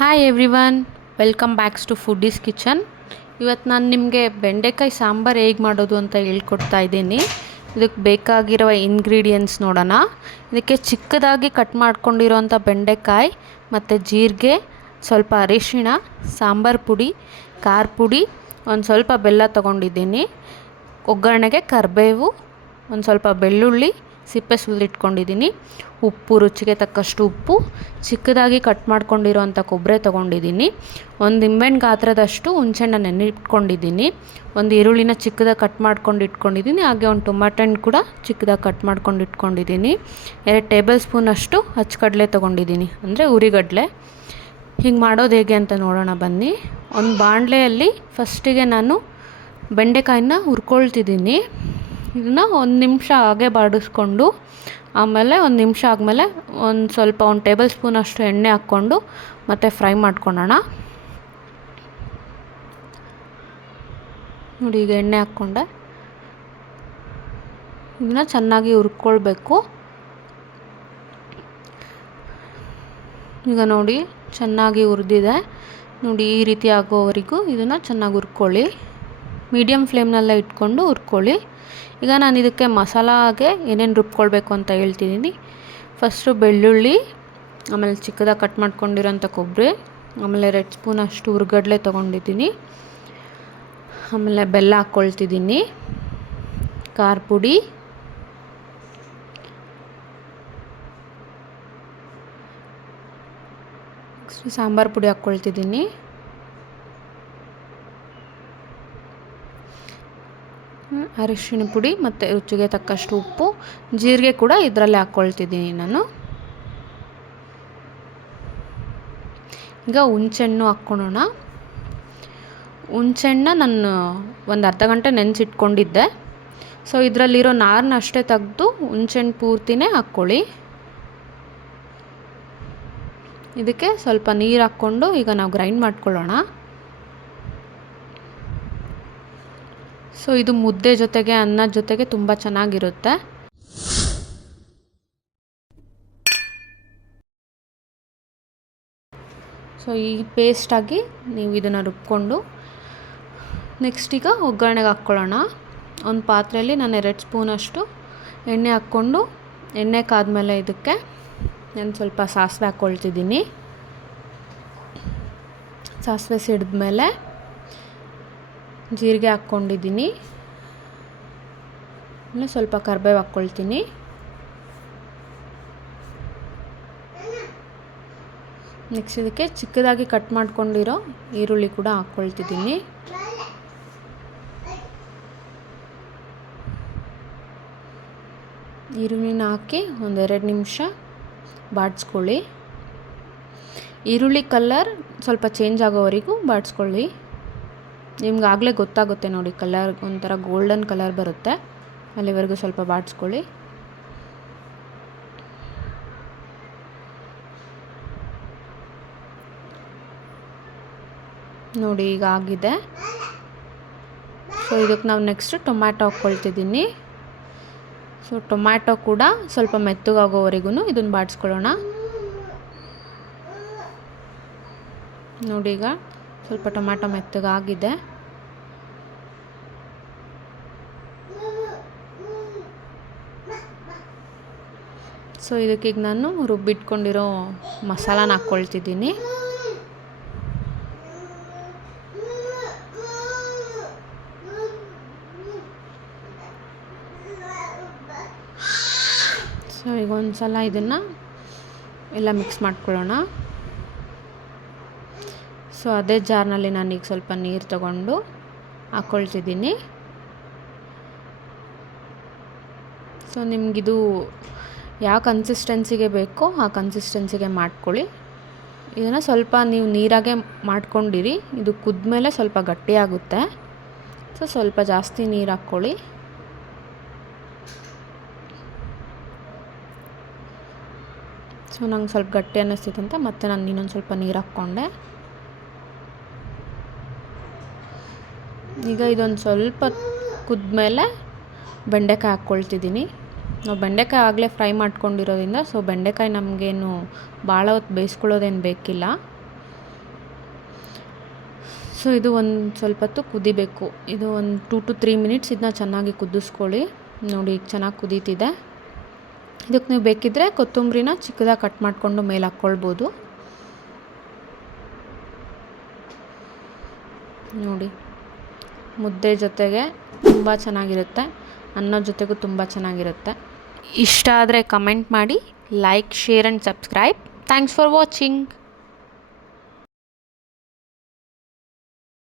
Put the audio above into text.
Hi everyone, welcome backs to Foodies Kitchen. ಇವತ್ತು ನಾನು ನಿಮಗೆ ಬೆಂಡೆಕಾಯಿ ಸಾಂಬಾರು ಹೇಗೆ ಮಾಡೋದು ಅಂತ ಹೇಳ್ಕೊಡ್ತಾ ಇದ್ದೀನಿ. ಇದಕ್ಕೆ ಬೇಕಾಗಿರೋ ಇಂಗ್ರೀಡಿಯೆಂಟ್ಸ್ ನೋಡೋಣ. ಇದಕ್ಕೆ ಚಿಕ್ಕದಾಗಿ ಕಟ್ ಮಾಡ್ಕೊಂಡಿರೋಂಥ ಬೆಂಡೆಕಾಯಿ ಮತ್ತು ಜೀರಿಗೆ, ಸ್ವಲ್ಪ ಅರಿಶಿಣ, ಸಾಂಬಾರು ಪುಡಿ, ಖಾರ ಪುಡಿ, ಒಂದು ಸ್ವಲ್ಪ ಬೆಲ್ಲ ತೊಗೊಂಡಿದ್ದೀನಿ. ಒಗ್ಗರಣೆಗೆ ಕರಿಬೇವು, ಒಂದು ಸ್ವಲ್ಪ ಬೆಳ್ಳುಳ್ಳಿ ಸಿಪ್ಪೆ ಸುಲಿದಿಟ್ಕೊಂಡಿದ್ದೀನಿ, ಉಪ್ಪು, ರುಚಿಗೆ ತಕ್ಕಷ್ಟು ಉಪ್ಪು, ಚಿಕ್ಕದಾಗಿ ಕಟ್ ಮಾಡ್ಕೊಂಡಿರೋಂಥ ಕೊಬ್ಬರಿ ತೊಗೊಂಡಿದ್ದೀನಿ, ಒಂದು ನಿಂಬೆಹಣ್ಣು ಗಾತ್ರದಷ್ಟು ಹುಣಸೆಹಣ್ಣು ನೆನೆಯಿಟ್ಕೊಂಡಿದ್ದೀನಿ, ಒಂದು ಈರುಳ್ಳಿನ ಚಿಕ್ಕದಾಗಿ ಕಟ್ ಮಾಡ್ಕೊಂಡು ಇಟ್ಕೊಂಡಿದ್ದೀನಿ, ಹಾಗೆ ಒಂದು ಟೊಮಾಟೊ ಹಣ್ಣು ಕೂಡ ಚಿಕ್ಕದಾಗಿ ಕಟ್ ಮಾಡ್ಕೊಂಡು ಇಟ್ಕೊಂಡಿದ್ದೀನಿ, 2 ಟೇಬಲ್ ಸ್ಪೂನಷ್ಟು ಹಚ್ಕಡಲೆ ತೊಗೊಂಡಿದ್ದೀನಿ, ಅಂದರೆ ಉರಿಗಡಲೆ. ಹೀಗೆ ಮಾಡೋದು ಹೇಗೆ ಅಂತ ನೋಡೋಣ ಬನ್ನಿ. ಒಂದು ಬಾಣಲೆಯಲ್ಲಿ ಫಸ್ಟಿಗೆ ನಾನು ಬೆಂಡೆಕಾಯಿನ ಹುರ್ಕೊಳ್ತಿದ್ದೀನಿ. ಇದನ್ನು 1 ನಿಮಿಷ ಹಾಗೆ ಬಾಡಿಸ್ಕೊಂಡು, ಆಮೇಲೆ 1 ನಿಮಿಷ ಆದಮೇಲೆ ಒಂದು ಟೇಬಲ್ ಸ್ಪೂನಷ್ಟು ಎಣ್ಣೆ ಹಾಕ್ಕೊಂಡು ಮತ್ತೆ ಫ್ರೈ ಮಾಡ್ಕೊಳ್ಳೋಣ. ನೋಡಿ, ಈಗ ಎಣ್ಣೆ ಹಾಕ್ಕೊಂಡೆ. ಇದನ್ನ ಚೆನ್ನಾಗಿ ಹುರ್ಕೊಳ್ಬೇಕು. ಈಗ ನೋಡಿ, ಚೆನ್ನಾಗಿ ಹುರಿದಿದೆ. ನೋಡಿ, ಈ ರೀತಿ ಆಗೋವರೆಗೂ ಇದನ್ನು ಚೆನ್ನಾಗಿ ಹುರ್ಕೊಳ್ಳಿ. ಮೀಡಿಯಮ್ ಫ್ಲೇಮ್ನಲ್ಲೇ ಇಟ್ಕೊಂಡು ಹುರ್ಕೊಳ್ಳಿ. ಈಗ ನಾನು ಇದಕ್ಕೆ ಮಸಾಲಾಗೆ ಏನೇನು ರುಬ್ಕೊಳ್ಬೇಕು ಅಂತ ಹೇಳ್ತಿದ್ದೀನಿ. ಫಸ್ಟು ಬೆಳ್ಳುಳ್ಳಿ, ಆಮೇಲೆ ಚಿಕ್ಕದಾಗಿ ಕಟ್ ಮಾಡ್ಕೊಂಡಿರೋಂಥ ಕೊಬ್ಬರಿ, ಆಮೇಲೆ 2 ಸ್ಪೂನಷ್ಟು ಹುರ್ಗಡ್ಲೆ ತೊಗೊಂಡಿದ್ದೀನಿ, ಆಮೇಲೆ ಬೆಲ್ಲ ಹಾಕ್ಕೊಳ್ತಿದ್ದೀನಿ, ಖಾರ ಪುಡಿ, ಸಾಂಬಾರು ಪುಡಿ ಹಾಕ್ಕೊಳ್ತಿದ್ದೀನಿ, ಅರಿಶಿಣ ಪುಡಿ ಮತ್ತು ರುಚಿಗೆ ತಕ್ಕಷ್ಟು ಉಪ್ಪು, ಜೀರಿಗೆ ಕೂಡ ಇದರಲ್ಲೇ ಹಾಕ್ಕೊಳ್ತಿದ್ದೀನಿ ನಾನು. ಈಗ ಹುಣಸೆಹಣ್ಣು ಹಾಕ್ಕೊಳ್ಳೋಣ. ಹುಣಸೆಹಣ್ಣ ನಾನು ಒಂದು ಅರ್ಧ ಗಂಟೆ ನೆನೆಸಿಟ್ಕೊಂಡಿದ್ದೆ. ಸೊ ಇದರಲ್ಲಿರೋ ನಾರನ್ನ ಅಷ್ಟೇ ತೆಗೆದು ಹುಣಸೆಹಣ್ಣು ಪೂರ್ತಿನೇ ಹಾಕ್ಕೊಳ್ಳಿ. ಇದಕ್ಕೆ ಸ್ವಲ್ಪ ನೀರು ಹಾಕ್ಕೊಂಡು ಈಗ ನಾವು ಗ್ರೈಂಡ್ ಮಾಡ್ಕೊಳ್ಳೋಣ. ಸೊ ಇದು ಮುದ್ದೆ ಜೊತೆಗೆ, ಅನ್ನದ ಜೊತೆಗೆ ತುಂಬ ಚೆನ್ನಾಗಿರುತ್ತೆ. ಸೊ ಈ ಪೇಸ್ಟಾಗಿ ನೀವು ಇದನ್ನು ರುಬ್ಕೊಂಡು ನೆಕ್ಸ್ಟ್ ಈಗ ಒಗ್ಗರಣೆಗೆ ಹಾಕ್ಕೊಳ್ಳೋಣ. ಒಂದು ಪಾತ್ರೆಯಲ್ಲಿ ನಾನು 2 ಸ್ಪೂನಷ್ಟು ಎಣ್ಣೆ ಹಾಕ್ಕೊಂಡು, ಎಣ್ಣೆ ಕಾದ್ಮೇಲೆ ಇದಕ್ಕೆ ನಾನು ಸ್ವಲ್ಪ ಸಾಸಿವೆ ಹಾಕ್ಕೊಳ್ತಿದ್ದೀನಿ. ಸಾಸಿವೆ ಸಿಡಿದ್ಮೇಲೆ ಜೀರಿಗೆ ಹಾಕ್ಕೊಂಡಿದ್ದೀನಿ, ಆಮೇಲೆ ಸ್ವಲ್ಪ ಕರಿಬೇವು ಹಾಕ್ಕೊಳ್ತೀನಿ. ನೆಕ್ಸ್ಟ್ ಇದಕ್ಕೆ ಚಿಕ್ಕದಾಗಿ ಕಟ್ ಮಾಡ್ಕೊಂಡಿರೋ ಈರುಳ್ಳಿ ಕೂಡ ಹಾಕ್ಕೊಳ್ತಿದ್ದೀನಿ. ಈರುಳ್ಳಿನ ಹಾಕಿ ಒಂದು 2 ನಿಮಿಷ ಬಾಡಿಸ್ಕೊಳ್ಳಿ. ಈರುಳ್ಳಿ ಕಲರ್ ಸ್ವಲ್ಪ ಚೇಂಜ್ ಆಗೋವರೆಗೂ ಬಾಡಿಸ್ಕೊಳ್ಳಿ. ನಿಮ್ಗೆ ಆಗಲೇ ಗೊತ್ತಾಗುತ್ತೆ ನೋಡಿ, ಕಲರ್ ಒಂಥರ ಗೋಲ್ಡನ್ ಕಲರ್ ಬರುತ್ತೆ, ಅಲ್ಲಿವರೆಗೂ ಸ್ವಲ್ಪ ಬಾಡಿಸ್ಕೊಳ್ಳಿ. ನೋಡಿ, ಈಗ ಆಗಿದೆ. ಸೊ ಇದಕ್ಕೆ ನಾವು ನೆಕ್ಸ್ಟ್ ಟೊಮ್ಯಾಟೊ ಹಾಕ್ಕೊಳ್ತಿದ್ದೀನಿ. ಸೊ ಟೊಮ್ಯಾಟೊ ಕೂಡ ಸ್ವಲ್ಪ ಮೆತ್ತಗಾಗೋವರೆಗೂ ಇದನ್ನು ಬಾಡಿಸ್ಕೊಳ್ಳೋಣ. ನೋಡಿ, ಈಗ ಸ್ವಲ್ಪ ಟೊಮ್ಯಾಟೊ ಮೆತ್ತಗಾಗಿದೆ. ಸೊ ಇದಕ್ಕೀಗ ನಾನು ರುಬ್ಬಿಟ್ಕೊಂಡಿರೋ ಮಸಾಲಾನ ಹಾಕ್ಕೊಳ್ತಿದ್ದೀನಿ. ಸೊ ಈಗ ಒಂದು ಸಲ ಇದನ್ನು ಎಲ್ಲ ಮಿಕ್ಸ್ ಮಾಡ್ಕೊಳ್ಳೋಣ. ಸೊ ಅದೇ ಜಾರ್ನಲ್ಲಿ ನಾನೀಗ ಸ್ವಲ್ಪ ನೀರು ತಗೊಂಡು ಹಾಕ್ಕೊಳ್ತಿದ್ದೀನಿ. ಸೊ ನಿಮಗಿದು ಯಾವ ಕನ್ಸಿಸ್ಟೆನ್ಸಿಗೆ ಬೇಕೋ ಆ ಕನ್ಸಿಸ್ಟೆನ್ಸಿಗೆ ಮಾಡ್ಕೊಳ್ಳಿ. ಇದನ್ನು ಸ್ವಲ್ಪ ನೀವು ನೀರಾಗೆ ಮಾಡ್ಕೊಂಡಿರಿ, ಇದು ಕುದ್ಮೇಲೆ ಸ್ವಲ್ಪ ಗಟ್ಟಿಯಾಗುತ್ತೆ. ಸೊ ಸ್ವಲ್ಪ ಜಾಸ್ತಿ ನೀರು ಹಾಕ್ಕೊಳ್ಳಿ. ಸೊ ನಂಗೆ ಸ್ವಲ್ಪ ಗಟ್ಟಿ ಅನ್ನಿಸ್ತಿತ್ತಂತ ಮತ್ತೆ ನಾನು ಇನ್ನೊಂದು ಸ್ವಲ್ಪ ನೀರು ಹಾಕ್ಕೊಂಡೆ. ಈಗ ಇದೊಂದು ಸ್ವಲ್ಪ ಕುದ್ಮೇಲೆ ಬೆಂಡೆಕಾಯಿ ಹಾಕ್ಕೊಳ್ತಿದ್ದೀನಿ. ನಾವು ಬೆಂಡೆಕಾಯಿ ಆಗಲೇ ಫ್ರೈ ಮಾಡ್ಕೊಂಡಿರೋದ್ರಿಂದ ಸೊ ಬೆಂಡೆಕಾಯಿ ನಮಗೇನು ಭಾಳ ಹೊತ್ತು ಬೇಯಿಸ್ಕೊಳ್ಳೋದೇನು ಬೇಕಿಲ್ಲ. ಸೊ ಇದು ಒಂದು ಸ್ವಲ್ಪ ಹೊತ್ತು ಕುದಿಬೇಕು. ಇದು ಒಂದು 2 to 3 ಮಿನಿಟ್ಸ್ ಇದನ್ನ ಚೆನ್ನಾಗಿ ಕುದಿಸ್ಕೊಳ್ಳಿ. ನೋಡಿ ಈಗ ಚೆನ್ನಾಗಿ ಕುದೀತಿದೆ. ಇದಕ್ಕೆ ನೀವು ಬೇಕಿದ್ದರೆ ಕೊತ್ತಂಬರಿನ ಚಿಕ್ಕದಾಗಿ ಕಟ್ ಮಾಡಿಕೊಂಡು ಮೇಲೆ ಹಾಕ್ಕೊಳ್ಬೋದು. ನೋಡಿ ಮುದ್ದೆ ಜೊತೆಗೆ ತುಂಬ ಚೆನ್ನಾಗಿರುತ್ತೆ, ಅನ್ನದ ಜೊತೆಗೂ ತುಂಬ ಚೆನ್ನಾಗಿರುತ್ತೆ. ಇಷ್ಟ ಆದರೆ ಕಮೆಂಟ್ ಮಾಡಿ, like, share and subscribe. Thanks for watching.